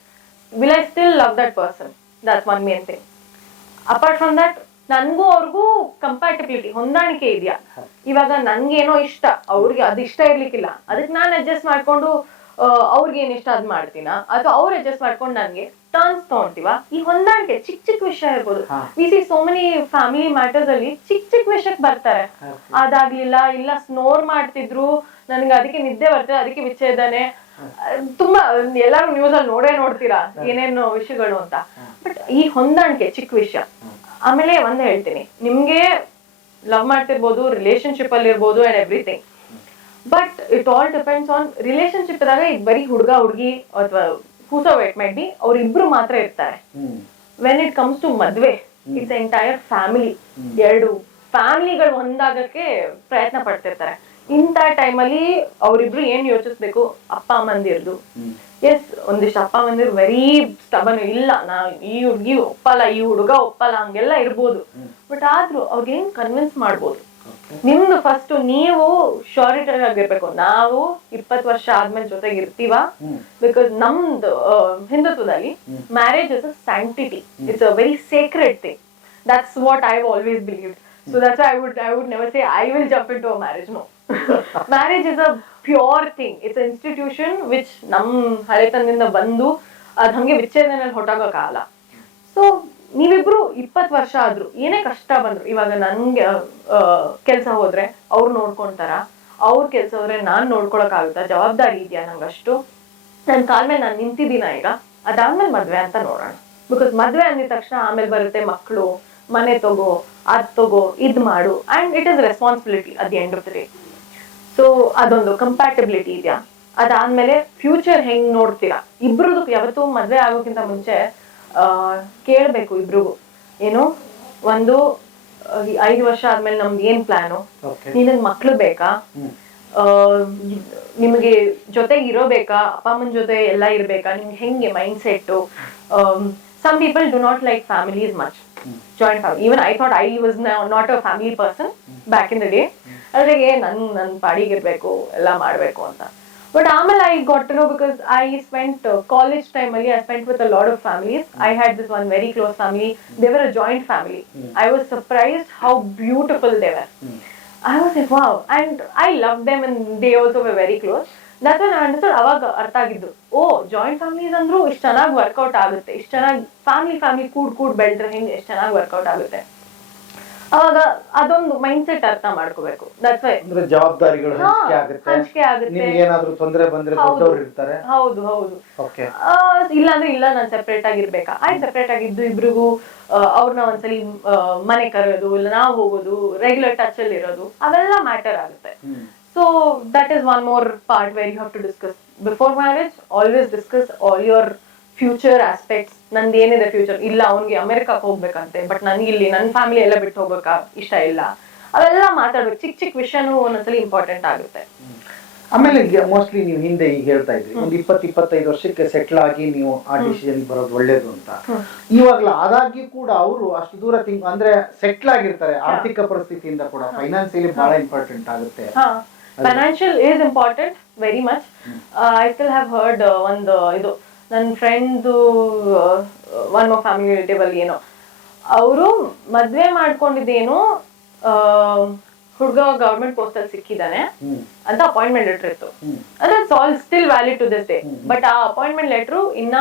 Will I still love that person that's one main thing apart from that ನನ್ಗೂ ಅವ್ರಿಗೂ ಕಂಪ್ಯಾಟಿಬಿಲಿಟಿ ಹೊಂದಾಣಿಕೆ ಇದೆಯಾ? ಇವಾಗ ನನ್ಗೇನೋ ಇಷ್ಟ ಅವ್ರಿಗೆ ಅದು ಇಷ್ಟ ಇರ್ಲಿಕ್ಕಿಲ್ಲ. ಅದಕ್ಕೆ ನಾನು ಅಡ್ಜಸ್ಟ್ ಮಾಡ್ಕೊಂಡು ಅವ್ರಿಗೆ ಏನ್ ಇಷ್ಟ ಅದ್ ಮಾಡ್ತೀನ? ಅಥವಾ ಅವ್ರು ಅಡ್ಜಸ್ಟ್ ಮಾಡ್ಕೊಂಡು ನನ್ಗೆ ಟರ್ನ್ಸ್ ತಗೊಂತೀವ? ಈ ಹೊಂದಾಣಿಕೆ ಚಿಕ್ಕ ಚಿಕ್ಕ ವಿಷಯ ಇರ್ಬೋದು. We see so many family matters ಅಲ್ಲಿ ಚಿಕ್ಕ ಚಿಕ್ಕ ವಿಷಯಕ್ಕೆ ಬರ್ತಾರೆ. ಅದಾಗ್ಲಿಲ್ಲ ಇಲ್ಲ ಸ್ನೋರ್ ಮಾಡ್ತಿದ್ರು ನನ್ಗೆ ಅದಕ್ಕೆ ನಿದ್ದೆ ಬರ್ತದೆ ಅದಕ್ಕೆ ವಿಚ್ಛೇದನೆ. ಇದ್ದಾನೆ ತುಂಬಾ ಎಲ್ಲಾರು ನ್ಯೂಸ್ ಅಲ್ಲಿ ನೋಡೇ ನೋಡ್ತೀರಾ ಏನೇನು ವಿಷಯಗಳು ಅಂತ. ಬಟ್ ಈ ಹೊಂದಾಣಿಕೆ ಚಿಕ್ಕ ವಿಷಯ. ಆಮೇಲೆ ಒಂದ್ ಹೇಳ್ತೀನಿ. ನಿಮ್ಗೆ ಲವ್ ಮಾಡ್ತಿರ್ಬೋದು ರಿಲೇಶನ್ಶಿಪ್ ಅಲ್ಲಿ ಇರ್ಬೋದು and everything but it all depends on relationship ಇದ್ದಾಗ ಈಗ ಬರೀ ಹುಡುಗ ಹುಡುಗಿ ಅಥವಾ ಹೂಸೋ ವೇಟ್ ಮಾಡಿ ಅವ್ರಿಬ್ರು ಮಾತ್ರ ಇರ್ತಾರೆ. ವೆನ್ ಇಟ್ ಕಮ್ಸ್ ಟು ಮದ್ವೆ ಇಟ್ಸ್ ಎಂಟೈರ್ ಫ್ಯಾಮಿಲಿ ಎರಡು ಫ್ಯಾಮಿಲಿಗಳು ಒಂದಾಗಕ್ಕೆ ಪ್ರಯತ್ನ ಪಡ್ತಿರ್ತಾರೆ. ಇಂಥ ಟೈಮಲ್ಲಿ ಅವರಿಬ್ರು ಏನ್ ಯೋಚಿಸ್ಬೇಕು? ಅಪ್ಪ ಅಮ್ಮಂದಿರ್ದು ಎಸ್ ಒಂದಿಷ್ಟು ಅಪ್ಪ ಅಮ್ಮಂದಿರು ವೆರಿ ಸ್ಟಬನ್ ಇಲ್ಲ. ನಾ ಈ ಹುಡುಗಿ ಒಪ್ಪಲ್ಲ ಈ ಹುಡುಗ ಒಪ್ಪಲ್ಲ ಹಂಗೆಲ್ಲ ಇರ್ಬೋದು. ಬಟ್ ಆದ್ರೂ ಅವ್ರಿಗೆ ಹೆಂಗ್ ಕನ್ವಿನ್ಸ್ ಮಾಡ್ಬೋದು? ನಿಮ್ದು ಫಸ್ಟ್ ನೀವು ಶ್ಯೂರಿಟಿ ಆಗಿರ್ಬೇಕು. ನಾವು ಇಪ್ಪತ್ ವರ್ಷ ಆದ್ಮೇಲೆ ಜೊತೆಗೆ ಇರ್ತೀವ? ಬಿಕಾಸ್ ನಮ್ದು ಹಿಂದುತ್ವದಲ್ಲಿ marriage is a sanctity it's a very sacred thing that's what I always believe so that's I would I would never say I will jump into a marriage no marriage is a pure thing it's institution which ನಮ್ ಹಳೆತನದಿಂದ ಬಂದು ಅದ್ ಹಂಗೆ ವಿಚ್ಛೇದನಲ್ಲಿ ಕಾಲ. So ನೀವಿಬ್ರು ಇಪ್ಪತ್ ವರ್ಷ ಆದ್ರು ಏನೇ ಕಷ್ಟ ಬಂದ್ರು, ಇವಾಗ ನನ್ಗೆ ಕೆಲಸ ಹೋದ್ರೆ ಅವ್ರು ನೋಡ್ಕೊಂತಾರ. ಅವ್ರ ಕೆಲಸ ಹೋದ್ರೆ ನಾನ್ ನೋಡ್ಕೊಳಕ್ ಆಗುತ್ತಾ? ಜವಾಬ್ದಾರಿ ಇದೆಯಾ ನಂಗಷ್ಟು? ನನ್ ಕಾಲ್ ಮೇಲೆ ನಾನು ನಿಂತಿದ್ದೀನ ಈಗ. ಅದಾದ್ಮೇಲೆ ಮದ್ವೆ ಅಂತ ನೋಡೋಣ. ಬಿಕಾಸ್ ಮದ್ವೆ ಅಂದಿದ ತಕ್ಷಣ ಆಮೇಲೆ ಬರುತ್ತೆ ಮಕ್ಕಳು ಮನೆ ತಗೋ, ಅದ್ ತಗೋ, ಇದ್ ಮಾಡು. And it is responsibility at the end of the day so ಅದೊಂದು ಕಂಪ್ಯಾಟಬಿಲಿಟಿ ಇದೆಯಾ? ಅದಾದ್ಮೇಲೆ ಫ್ಯೂಚರ್ ಹೆಂಗ್ ನೋಡ್ತೀರಾ? ಇಬ್ರದ್ದು ಯಾವತ್ತೂ ಮದ್ವೆ ಆಗೋಕ್ಕಿಂತ ಮುಂಚೆ ಆ, ಕೇಳ್ಬೇಕು ಇಬ್ರಿಗೂ. ಏನು? ಒಂದು ಐದು ವರ್ಷ ಆದ್ಮೇಲೆ ನಮ್ದು ಏನ್ ಪ್ಲಾನು? ನಿನಗ್ ಮಕ್ಳು ಬೇಕಾ? ನಿಮಗೆ ಜೊತೆಗೆ ಇರೋಬೇಕಾ ಅಪ್ಪ ಅಮ್ಮನ ಜೊತೆ ಎಲ್ಲ ಇರ್ಬೇಕಾ? ನಿಮ್ಗೆ ಹೆಂಗೆ mindset some people do not like family is much joint family even I thought I was not a family person back in the day ಅದ್ರಾಗೆ ನನ್ ನನ್ ಪಾಡಿಗಿರ್ಬೇಕು ಎಲ್ಲ ಮಾಡ್ಬೇಕು ಅಂತ. ಬಟ್ ಆಮೇಲೆ I got no because I spent college time ಅಲ್ಲಿ I spent with a lot of families I had this one very close family they were a joint family I was surprised how beautiful they were I was wow and I love them and they also were very close. That ನಾನು ಅವಾಗ ಅರ್ಥ ಆಗಿದ್ದು ಓ joint families ಅಂದ್ರೂ ಇಷ್ಟು ಚೆನ್ನಾಗಿ workout ಆಗುತ್ತೆ. ಇಷ್ಟು ಚೆನ್ನಾಗಿ ಫ್ಯಾಮಿಲಿ ಫ್ಯಾಮಿಲಿ ಕೂಡ್ ಕೂಡ್ ಬೆಳೆದ್ರೆ ಹಿಂಗೆ ಎಷ್ಟು ಚೆನ್ನಾಗಿ ವರ್ಕೌಟ್ ಆಗುತ್ತೆ? ಅವಾಗ ಅದೊಂದು ಮೈಂಡ್ ಸೆಟ್ ಅರ್ಥ ಮಾಡ್ಕೋಬೇಕು. ದಟ್ಸ್ ವೈ ಅಂದ್ರೆ ಜವಾಬ್ದಾರಿಗಳು ಹಂಚಿಕೆ ಆಗುತ್ತೆ. ಏನಾದ್ರೂ ತೊಂದರೆ ಬಂದ್ರೆ ಹೌದು. ಇರ್ತಾರೆ. ಹೌದು ಹೌದು. ಓಕೆ ಇಲ್ಲ ಅಂದ್ರೆ ಇಲ್ಲ ನಾನು ಸೆಪರೇಟ್ ಆಗಿರ್ಬೇಕಾ? ಆಯ್ತು ಸೆಪರೇಟ್ ಆಗಿದ್ದು ಇಬ್ರಿಗೂ ಅವ್ರನ್ನ ಒಂದ್ಸಲಿ ಮನೆ ಕರೆಯೋದು ಇಲ್ಲ ನಾವು ಹೋಗೋದು ರೆಗ್ಯುಲರ್ ಟಚ್ ಅಲ್ಲಿ ಇರೋದು ಅವೆಲ್ಲ ಮ್ಯಾಟರ್ ಆಗುತ್ತೆ. So that is one more part where you have to discuss before marriage always discuss all your future aspects ನಂದು ಏನಿದೆ ಫ್ಯೂಚರ್ ಇಲ್ಲ ಅವ್ನಿಗೆ ಅಮೆರಿಕಕ್ಕೆ ಹೋಗ್ಬೇಕಂತೆ ಬಟ್ ನನಗೆ ಇಲ್ಲಿ ನನ್ನ ಫ್ಯಾಮಿಲಿ ಎಲ್ಲ ಬಿಟ್ಟು ಹೋಗ್ಬೇಕಾ ಇಷ್ಟ ಇಲ್ಲ. ಅವೆಲ್ಲ ಮಾತಾಡ್ಬೇಕು. ಚಿಕ್ಕ ಚಿಕ್ಕ ವಿಷಯನೂ ಒಂದೊಂದ್ಸಲಿ ಇಂಪಾರ್ಟೆಂಟ್ ಆಗುತ್ತೆ. ಆಮೇಲೆ ಮೋಸ್ಟ್ಲಿ ನೀವು ಹಿಂದೆ ಈಗ ಹೇಳ್ತಾ ಇದ್ರಿ ಒಂದು ಇಪ್ಪತ್ತು ಇಪ್ಪತ್ತೈದು ವರ್ಷಕ್ಕೆ ಸೆಟ್ಲ್ ಆಗಿ ನೀವು ಆ ಡಿಸಿಷನ್ ಬರೋದು ಒಳ್ಳೇದು ಅಂತ. ಇವಾಗಲೂ ಆದಾಗ್ಯೂ ಕೂಡ ಅವರು ಅಷ್ಟು ದೂರ ತಿಂಗ್ ಅಂದ್ರೆ ಸೆಟ್ಲ್ ಆಗಿರ್ತಾರೆ ಆರ್ಥಿಕ ಪರಿಸ್ಥಿತಿಯಿಂದ ಕೂಡ. ಫೈನಾನ್ಸಿಯಲಿ ಬಹಳ ಇಂಪಾರ್ಟೆಂಟ್ ಆಗುತ್ತೆ. Financial is important very much I still have heard ಒಂದು ಇದು ನನ್ನ ಫ್ರೆಂಡ್ದು ಒನ್ ಮೋ ಫ್ಯಾಮಿಲಿ ರಿಲೇಟಿವ್ ಏನೋ. ಅವರು ಮದ್ವೆ ಮಾಡ್ಕೊಂಡಿದ್ದೇನು ಹುಡುಗ ಗವರ್ಮೆಂಟ್ ಪೋಸ್ಟ್ ಅಲ್ಲಿ ಸಿಕ್ಕಿದ್ದಾನೆ. ಅಂತ ಅಪಾಯಿಂಟ್ಮೆಂಟ್ ಲೆಟರ್ ಇತ್ತು. ಅಂದ್ರೆ all still valid to this day but ಆ ಅಪಾಯಿಂಟ್ಮೆಂಟ್ ಲೆಟರ್ ಇನ್ನ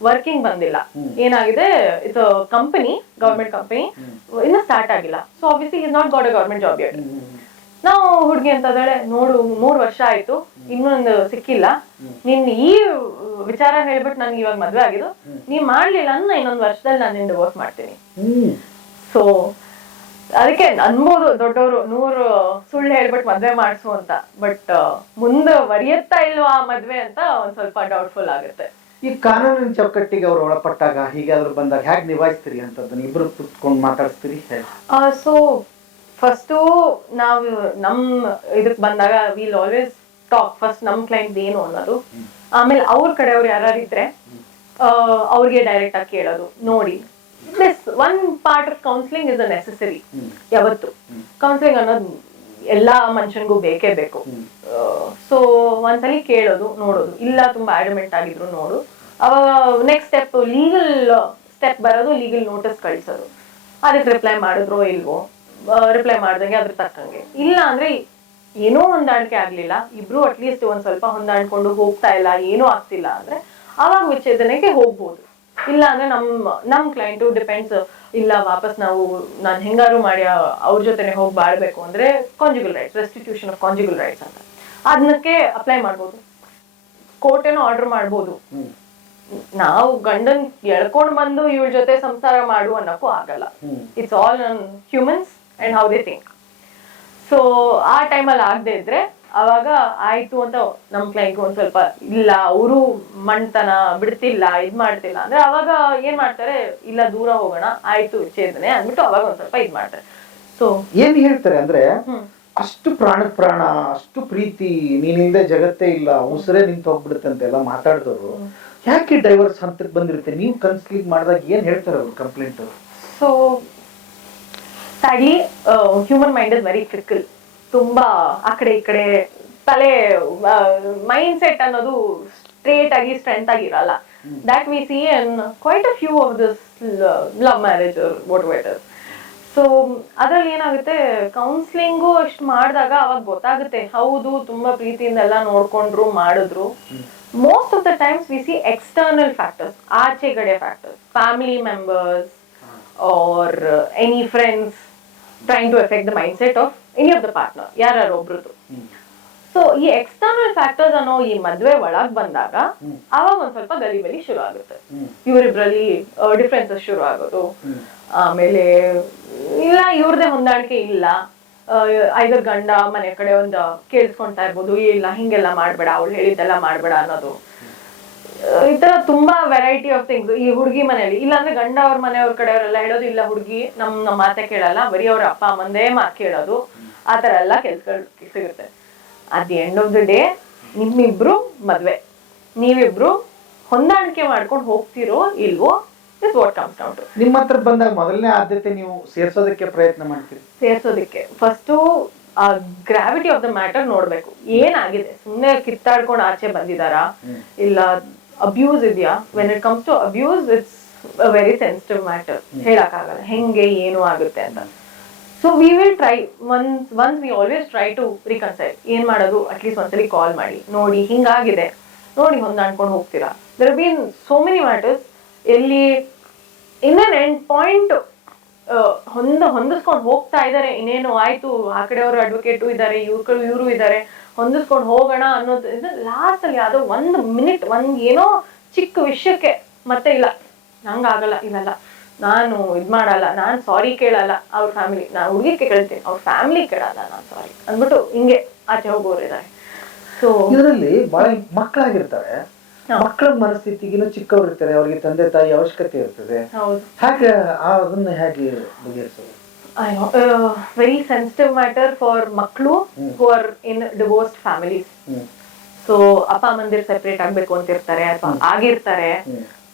ವರ್ಕಿಂಗ್ ಬಂದಿಲ್ಲ. ಏನಾಗಿದೆ ಇದು ಕಂಪನಿ ಗವರ್ಮೆಂಟ್ ಕಂಪನಿ ಇನ್ನ ಸ್ಟಾರ್ಟ್ ಆಗಿಲ್ಲ. So obviously is not got a government job yet ನಾವು ಹುಡುಗಿ ಅಂತ ನೋಡು ಮೂರ್ ವರ್ಷ ಆಯ್ತು ಇನ್ನೊಂದು ಸಿಕ್ಕಿಲ್ಲ. ನಿನ್ ಈ ವಿಚಾರ ಹೇಳ್ಬಿಟ್ಟು ನನ್ಗೆ ಇವಾಗ ಮದ್ವೆ ಆಗಿದ್ದು ನೀ ಮಾಡ್ಲಿಲ್ಲ ಅನ್ನ ಇನ್ನೊಂದ್ ವರ್ಷದಲ್ಲಿ ನಾನು ನಿನ್ ಡಿವೋರ್ಸ್ ಮಾಡ್ತೀನಿ. ಸೊ ಅದಕ್ಕೆ ಅನ್ಬೋದು ದೊಡ್ಡವರು ನೂರು ಸುಳ್ಳು ಹೇಳ್ಬಿಟ್ಟು ಮದ್ವೆ ಮಾಡಿಸು ಅಂತ. ಬಟ್ ಮುಂದೆ ವರಿಯತ್ತಾ ಇಲ್ವಾ ಆ ಮದ್ವೆ ಅಂತ ಒಂದ್ ಸ್ವಲ್ಪ ಡೌಟ್ಫುಲ್ ಆಗುತ್ತೆ. ಈ ಕಾನೂನಿನ ಚೌಕಟ್ಟಿಗೆ ಅವ್ರು ಒಳಪಟ್ಟಾಗ ಹೀಗಾದ್ರೂ ಬಂದಾಗ ಹೇಗೆ ನಿಭಾಯಿಸ್ತೀರಿ ಅಂತದನ್ನ ಇಬ್ರು ಕುತ್ಕೊಂಡು ಮಾತಾಡ್ತೀರಿ ಸೊ ಫಸ್ಟು ನಾವು ನಮ್ ಇದಕ್ ಬಂದಾಗ ವಿಲ್ ಆಲ್ವೇಸ್ ಟಾಕ್ ಫಸ್ಟ್ ನಮ್ ಕ್ಲೈಂಟ್ ಏನು ಅನ್ನೋದು. ಆಮೇಲೆ ಅವ್ರ ಕಡೆಯವ್ರು ಯಾರು ಇದ್ರೆ ಅವ್ರಿಗೆ ಡೈರೆಕ್ಟ್ ಆಗಿ ಕೇಳೋದು, ನೋಡಿ. Plus one part of counselling is a necessary ಯಾವತ್ತು? ಕೌನ್ಸಿಲಿಂಗ್ ಅನ್ನೋದು ಎಲ್ಲಾ ಮನುಷ್ಯನಿಗೂ ಬೇಕೇ ಬೇಕು. ಸೊ ಒಂದ್ಸಲಿ ಕೇಳೋದು, ನೋಡೋದು. ಇಲ್ಲ, ತುಂಬಾ ಆಡಮೆಂಟ್ ಆಗಿದ್ರು ನೋಡು. ಅವಾಗ ನೆಕ್ಸ್ಟ್ ಸ್ಟೆಪ್ ಲೀಗಲ್ ಸ್ಟೆಪ್ ಬರೋದು ಲೀಗಲ್ ನೋಟಿಸ್ ಕಳಿಸೋದು. ಅದಕ್ಕೆ ರಿಪ್ಲೈ ಮಾಡಿದ್ರೋ ಇಲ್ವೋ? ರಿಪ್ಲೈ ಮಾಡ್ದಂಗೆ ಅದ್ರ ತಕ್ಕಂಗೆ. ಇಲ್ಲ ಅಂದ್ರೆ ಏನೋ ಹೊಂದಾಣಿಕೆ ಆಗ್ಲಿಲ್ಲ. ಇಬ್ರು ಅಟ್ಲೀಸ್ಟ್ ಒಂದ್ ಸ್ವಲ್ಪ ಹೊಂದಾಣಿಕೊಂಡು ಹೋಗ್ತಾ ಇಲ್ಲ ಏನೂ ಆಗ್ತಿಲ್ಲ ಅಂದ್ರೆ ಅವಾಗ ವಿಚ್ಛೇದನಕ್ಕೆ ಹೋಗ್ಬೋದು. ಇಲ್ಲ ಅಂದ್ರೆ ನಮ್ ನಮ್ ಕ್ಲೈಂಟು ಡಿಪೆಂಡ್ಸ್ ಇಲ್ಲ ವಾಪಸ್ ನಾವು ನಾನ್ ಹೆಂಗಾರು ಮಾಡಿ ಅವ್ರ ಜೊತೆನೆ ಹೋಗಿ ಬಾಳ್ಬೇಕು ಅಂದ್ರೆ conjugal rights restitution of conjugal rights ಅಂತ. ಅದನ್ನಕ್ಕೆ ಅಪ್ಲೈ ಮಾಡ್ಬೋದು. ಏನೋ ಆರ್ಡರ್ ಮಾಡ್ಬೋದು. ನಾವು ಗಂಡನ್ ಎಳ್ಕೊಂಡ್ ಬಂದು ಇವಳ ಜೊತೆ ಸಂಸಾರ ಮಾಡು ಅನ್ನಕ್ಕೂ ಆಗಲ್ಲ. It's all humans and how they think so ಆ ಟೈಮಲ್ಲಿ ಆಗದೆ ಇದ್ರೆ ಅವಾಗ ಆಯಿತು ಅಂತ ನಮ್ಮ ಕ್ಲೈಂಟ್ ಒಂದು ಸ್ವಲ್ಪ ಇಲ್ಲ ಅವರು ಮಣ್ತನ ಬಿಡ್ತಿಲ್ಲ ಇದು ಮಾಡ್ತಿಲ್ಲ ಅಂದರೆ ಅವಾಗ ಏನು ಮಾಡ್ತಾರೆ ಇಲ್ಲ ದೂರ ಹೋಗೋಣ ಆಯಿತು ಚೇತನೆ ಅಂದ್ಬಿಟ್ಟು ಅವಾಗ ಒಂದು ಸ್ವಲ್ಪ ಇದು ಮಾಡ್ತಾರೆ. ಸೊ ಏನು ಹೇಳ್ತಾರೆ ಅಂದರೆ ಅಷ್ಟು ಪ್ರಾಣ ಪ್ರಾಣ ಅಷ್ಟು ಪ್ರೀತಿ ನೀನಿಂದ ಜಗತ್ತೇ ಇಲ್ಲ ಉಸಿರೇ ನಿಂತು ಹೋಗ್ಬಿಡುತ್ತೆ ಅಂತೆಲ್ಲ ಮಾತಾಡಿದವರು. ಯಾಕೆ ಡೈವರ್ಸ್ ಹಂತಕ್ಕೆ ಬಂದಿರುತ್ತೆ? ನೀವು ಕನ್ಸ್ಲಿಂಗ್ ಮಾಡಿದಾಗ ಏನು ಹೇಳ್ತಾರೆ ಅವ್ರು complaint so sadly human mind is very critical ತುಂಬಾ ಆ ಕಡೆ ಈ ಕಡೆ ತಲೆ ಮೈಂಡ್ ಸೆಟ್ ಅನ್ನೋದು ಸ್ಟ್ರೇಟ್ ಆಗಿ ಸ್ಟ್ರೆಂತ್ ಆಗಿ ಇರಲ್ಲ. That we see on quite a few of this love marriage whatever so ಅದ್ರಲ್ಲಿ ಏನಾಗುತ್ತೆ ಕೌನ್ಸಿಲಿಂಗು ಅಷ್ಟು ಮಾಡಿದಾಗ ಅವಾಗ ಗೊತ್ತಾಗುತ್ತೆ. ಹೌದು ತುಂಬಾ ಪ್ರೀತಿಯಿಂದ ಎಲ್ಲ ನೋಡ್ಕೊಂಡ್ರು ಮಾಡಿದ್ರು. Most of the times V C external factors ಆಚೆಗಡೆ factors family members are any friends trying to effect the mind set of any of the partner ಯಾರು ಒಬ್ರದ್ದು ಸೊ ಈ ಎಕ್ಸ್ಟರ್ನಲ್ ಫ್ಯಾಕ್ಟರ್ಸ್ ಅನ್ನೋ ಈ ಮದ್ವೆ ಒಳಗ್ ಬಂದಾಗ ಅವಾಗ ಒಂದ್ ಸ್ವಲ್ಪ ಗಲಿಬಲಿ ಶುರು ಆಗುತ್ತೆ. ಇವರಿಬ್ರಲ್ಲಿ ಡಿಫ್ರೆನ್ಸಸ್ ಶುರು ಆಗೋದು. ಆಮೇಲೆ ಇಲ್ಲ ಇವ್ರದೇ ಹೊಂದಾಣಿಕೆ ಇಲ್ಲ. ಐದರ್ ಗಂಡ ಮನೆ ಕಡೆ ಒಂದು ಕೇಳಿಸ್ಕೊಂತಾ ಇರ್ಬೋದು "ಏ, ಇಲ್ಲ ಹಿಂಗೆಲ್ಲ ಮಾಡ್ಬೇಡ ಅವ್ಳು ಹೇಳಿದ್ದೆಲ್ಲ ಮಾಡ್ಬೇಡ ಅನ್ನೋದು. ಈ ತರ ತುಂಬಾ ವೆರೈಟಿ ಆಫ್ ಥಿಂಗ್ಸ್ ಈ ಹುಡುಗಿ ಮನೆಯಲ್ಲಿ ಇಲ್ಲಾಂದ್ರೆ ಗಂಡ ಅವ್ರ ಮನೆಯವ್ರ ಕಡೆಯವರೆಲ್ಲ ಹೇಳೋದು ಇಲ್ಲ ಹುಡುಗಿ ನಮ್ ನಮ್ಮ ಮಾತೆ ಕೇಳಲ್ಲ ಬರೀ ಅವ್ರ ಅಪ್ಪ ಅಮ್ಮಂದೇ ಮಾತು ಕೇಳೋದು. ಆ ತರ ಎಲ್ಲ ಕೆಲ್ಸಗಳು ಸಿಗುತ್ತೆ. At the end of the day ನಿಮ್ಮಿಬ್ರು ಮದ್ವೆ. ನೀವಿಬ್ರು ಹೊಂದಾಣಿಕೆ ಮಾಡ್ಕೊಂಡು ಹೋಗ್ತಿರೋ ಇಲ್ವೋ is what comes down to ನಿಮ್ಮ ಹತ್ರ ಬಂದಾಗ ಮೊದಲನೇ ಆದ್ಯತೆ ನೀವು ಸೇರ್ಸೋದಕ್ಕೆ ಪ್ರಯತ್ನ ಮಾಡ್ತೀರಿ? ಸೇರ್ಸೋದಕ್ಕೆ. ಫಸ್ಟು ಆ ಗ್ರಾವಿಟಿ ಆಫ್ ದ ಮ್ಯಾಟರ್ ನೋಡ್ಬೇಕು. ಏನಾಗಿದೆ? ಸುಮ್ಮನೆ ಕಿತ್ತಾಡ್ಕೊಂಡು ಆಚೆ ಬಂದಿದಾರಾ ಇಲ್ಲ ಅಬ್ಯೂಸ್ ಇದೆಯಾ? When it comes to abuse it's very sensitive matter ಹೇಳಕ್ಕಾಗಲ್ಲ. ಹೆಂಗೆ ಏನು ಆಗುತ್ತೆ ಅಂತ. So we will try once once we always try to reconcile ಏನ್ ಮಾಡೋದು? ಅಟ್ಲೀಸ್ಟ್ ಒಂದ್ಸಲಿ ಕಾಲ್ ಮಾಡಿ. ನೋಡಿ ಹಿಂಗಾಗಿದೆ. ನೋಡಿ ಹೊಂದಾಣ್ಕೊಂಡು ಹೋಗ್ತೀರಾ? There been so many matters ಎಲ್ಲಿ ಇನ್ನೇನ್ ಎಂಡ್ ಪಾಯಿಂಟ್ ಹೊಂದ ಹೊಂದಿಸ್ಕೊಂಡು ಹೋಗ್ತಾ ಇದ್ದಾರೆ. ಇನ್ನೇನು ಆಯ್ತು? ಆ ಕಡೆಯವರು ಅಡ್ವೊಕೇಟು ಇದ್ದಾರೆ ಇವ್ರು ಇವರು ಇದ್ದಾರೆ. ಹೊಂದಿಸ್ಕೊಂಡು ಹೋಗೋಣ ಅನ್ನೋದು ಲಾಸ್ಟ್ ಅಲ್ಲಿ ಯಾವ್ದೋ ಒಂದು ಮಿನಿಟ್ ಒಂದ್ ಏನೋ ಚಿಕ್ಕ ವಿಷಯಕ್ಕೆ ಮತ್ತೆ ಇಲ್ಲ. ನಂಗಾಗಲ್ಲ ಇಲ್ಲಲ್ಲ ನಾನು ಇದ್ ಮಾಡಲ್ಲ ನಾನು ಸಾರಿ ಕೇಳಲ್ಲ ಅವ್ರ ಫ್ಯಾಮಿಲಿ ನಾನು ಹುಡುಗಿಗೆ ಕೇಳ್ತೀನಿ ಅವ್ರ ಫ್ಯಾಮಿಲಿ ಕೇಳಲ್ಲ ನಾನು ಸಾರಿ ಅಂದ್ಬಿಟ್ಟು ಹಿಂಗೆ ಆಚೆ ಹೋಗೋರು ಇದ್ದಾರೆ ಸೊ ಇದರಲ್ಲಿ ಬಹಳ ಮಕ್ಕಳಾಗಿರ್ತಾರೆ ಮಕ್ಕಳ ಮನಸ್ಥಿತಿಗಿನ ಚಿಕ್ಕವ್ರು ಇರ್ತಾರೆ ಅವ್ರಿಗೆ ತಂದೆ ತಾಯಿ ಅವಶ್ಯಕತೆ ಇರ್ತದೆ. ಹಾಗೆ ಅದನ್ನ ಹೇಗೆ ಬಗೆಹರಿಸೋದು? ವೆರಿ ಸೆನ್ಸಿಟಿವ್ ಮ್ಯಾಟರ್ ಫಾರ್ ಮಕ್ಕಳು who are in divorced families so ಅಪ್ಪ ಅಮ್ಮಂದಿರ್ ಸೆಪರೇಟ್ ಆಗ್ಬೇಕು ಅಂತ ಇರ್ತಾರೆ ಅಥವಾ ಆಗಿರ್ತಾರೆ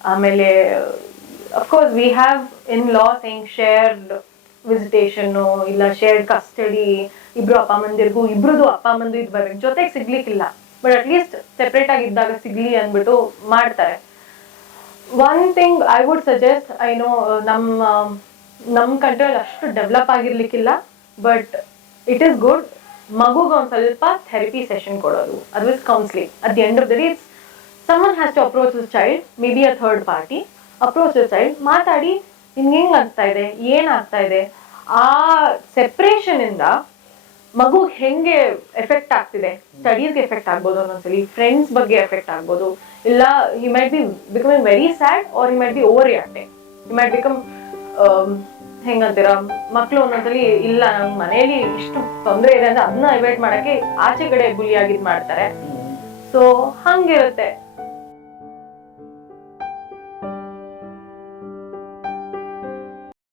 ಆಮೇಲೆ of course we have in law saying shared visitation ಇಲ್ಲ ಶೇರ್ಡ್ ಕಸ್ಟಡಿ ಇಬ್ರು ಅಪ್ಪ ಅಮ್ಮಂದಿರ್ಗೂ ಇಬ್ರದು ಅಪ್ಪ ಅಮ್ಮಂದು ಇದು ಬರ್ಬೇಕು ಜೊತೆಗೆ ಸಿಗ್ಲಿಕ್ಕಿಲ್ಲ ಬಟ್ ಅಟ್ ಲೀಸ್ಟ್ ಸೆಪರೇಟ್ ಆಗಿದ್ದಾಗ ಸಿಗ್ಲಿ ಅಂದ್ಬಿಟ್ಟು ಮಾಡ್ತಾರೆ one thing I would suggest I know ನಮ್ಮ ನಮ್ಮ ಕಂಟ್ರಲ್ಲಿ ಅಷ್ಟು ಡೆವಲಪ್ ಆಗಿರ್ಲಿಕ್ಕಿಲ್ಲ, ಬಟ್ ಇಟ್ ಈಸ್ ಗುಡ್. ಮಗುಗೆ ಒಂದು ಸ್ವಲ್ಪ ಥೆರಪಿ ಸೆಷನ್ ಕೊಡೋದು is counselling. At the end of the day someone has to approach the child maybe a third party approach the child ಮಾತಾಡಿ ನಿಮ್ಗೆ ಹೆಂಗ್ ಆಗ್ತಾ ಇದೆ ಏನಾಗ್ತಾ ಇದೆ? ಆ ಸೆಪ್ರೇಷನ್ ಇಂದ ಮಗು ಹೆಂಗೆ ಎಫೆಕ್ಟ್ ಆಗ್ತಿದೆ? ಸ್ಟಡೀಸ್ಗೆ ಎಫೆಕ್ಟ್ ಆಗ್ಬೋದು ಒಂದೊಂದ್ಸಲಿ ಫ್ರೆಂಡ್ಸ್ ಬಗ್ಗೆ ಎಫೆಕ್ಟ್ ಆಗ್ಬೋದು. ಇಲ್ಲ he might be becoming very sad or he might be overreacting he might become ಹೆಂಗಂತೀರ? ಮಕ್ಳು ಅನ್ನೋದ್ರಲ್ಲಿ ಇಲ್ಲ ನಮ್ ಮನೇಲಿ ಇಷ್ಟು ತೊಂದರೆ ಇದೆ ಅಂದ್ರೆ ಅದನ್ನ ಅವಾಯ್ಡ್ ಮಾಡಕ್ಕೆ ಆಚೆ ಕಡೆ ಬುಲಿಯಾಗಿದ್ ಮಾಡ್ತಾರೆ. ಸೊ ಹಂಗಿರುತ್ತೆ.